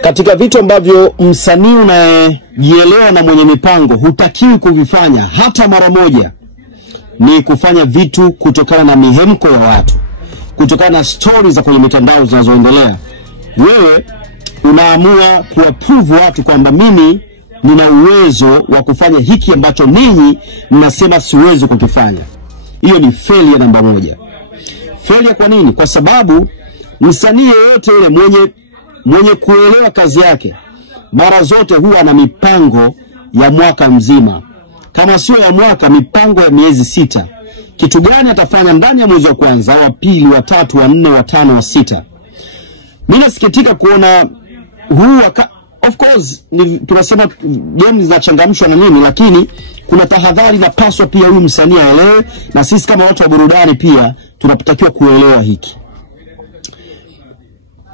Katika vitu ambavyo msanii unajielewa na mwenye mipango hutakiwi kuvifanya hata mara moja ni kufanya vitu kutokana na mihemko ya watu, kutokana na stories za kwenye mitandao zinazoendelea. Wewe unaamua kuwaprove watu kwamba mimi nina uwezo wa kufanya hiki ambacho ninyi mnasema siwezi kukifanya. Hiyo ni failure namba moja. Failure kwa nini? Kwa sababu msanii yeyote yule mwenye kuelewa kazi yake mara zote huwa na mipango ya mwaka mzima. Kama sio ya mwaka, mipango ya miezi 6. Kitu gani atafanya ndani ya mwezi wa kwanza, wa pili, wa tatu, wa nne, wa tano, wa sita. Mimi nasikitika kuona of course tunasema game zinachangamshwa na nini, lakini kuna tahadhari na paswa pia huyu msanii aelewe, na sisi kama watu wa burudani pia tunatakiwa kuelewa hiki.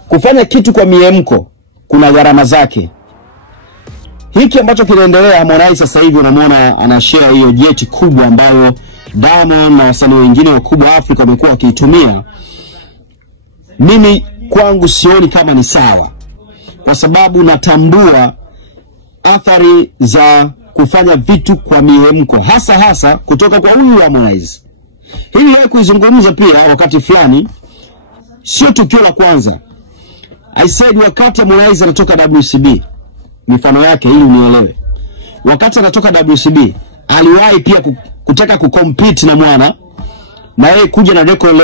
Kufanya kitu kwa miemko kuna gharama zake. Hiki ambacho kinaendelea, Harmonize sasa hivi unamwona anashare hiyo jet kubwa ambayo Diamond na wasanii wengine wakubwa Afrika wamekuwa wakiitumia. Mimi kwangu sioni kama ni sawa, kwa sababu natambua athari za kufanya vitu kwa mihemko, hasa kutoka kwa huyu Harmonize. Hili leo kuizungumza pia wakati fulani, sio tukio la kwanza. I said wakati Harmonize anatoka WCB, mifano yake ili unielewe. Wakati anatoka WCB, aliwahi pia kutaka kucompete na Mwana, na yeye kuja na record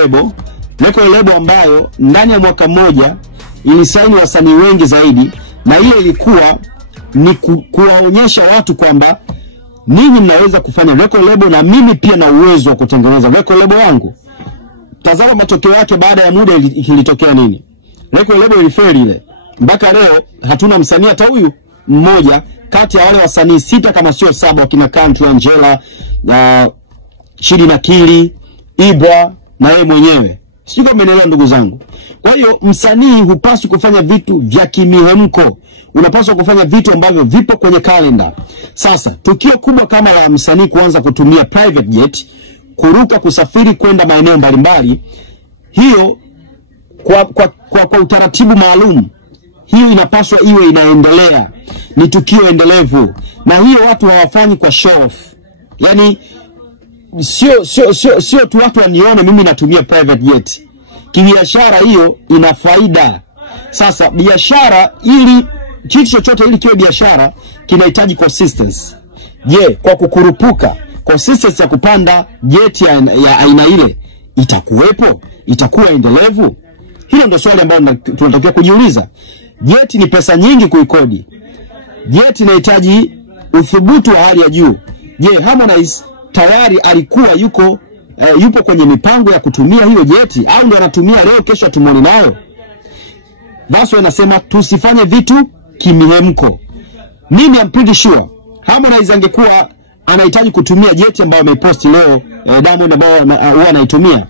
label ambayo ndani ya mwaka mmoja ilisaini wasanii wengi zaidi, na ile ilikuwa ni kuwaonyesha watu kwamba ninyi mnaweza kufanya record label na mimi pia na uwezo wa kutengeneza record label wangu. Tazama matokeo yake baada ya muda ilitokea nini? Record label ilifeli ile. Mpaka leo hatuna msanii hata huyu mmoja kati ya wale wasanii 6 kama sio 7 wakina Country, Angela, Shidi Nakili, Ibra na yeye mwenyewe. Sio kama umeelewa ndugu zangu. Kwa hiyo msanii hupaswi kufanya vitu vya kimihemko. Unapaswa kufanya vitu ambavyo vipo kwenye kalenda. Sasa tukio kubwa kama la msanii kuanza kutumia private jet, kuruka kusafiri kwenda maeneo mbalimbali, hiyo kwa utaratibu maalum, hiyo inapaswa iwe inaendelea, ni tukio endelevu. Na hiyo watu hawafanyi kwa show off. Yaani sio tu watu wanione mimi natumia private jet. Kibiashara hiyo ina faida. Sasa biashara, ili kitu chochote ili kiwe biashara kinahitaji consistency. Je, kwa kukurupuka consistency ya kupanda jet ya aina ile itakuwepo? Itakuwa endelevu? Hilo ndio swali ambalo tunatakiwa kujiuliza. Jet ni pesa nyingi kuikodi. Jet inahitaji uthubutu wa hali ya juu. Je, Harmonize tayari alikuwa yupo kwenye mipango ya kutumia hiyo jeti, au ndio anatumia leo kesho tumoni nayo? Basi anasema tusifanye vitu kimihemko. Mimi I'm pretty sure Harmonize angekuwa anahitaji kutumia jeti ambayo amepost leo, Diamond ambayo huwa anaitumia,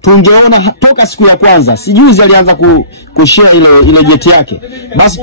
tungeona toka siku ya kwanza, sijuzi alianza kushare ile jeti yake, basi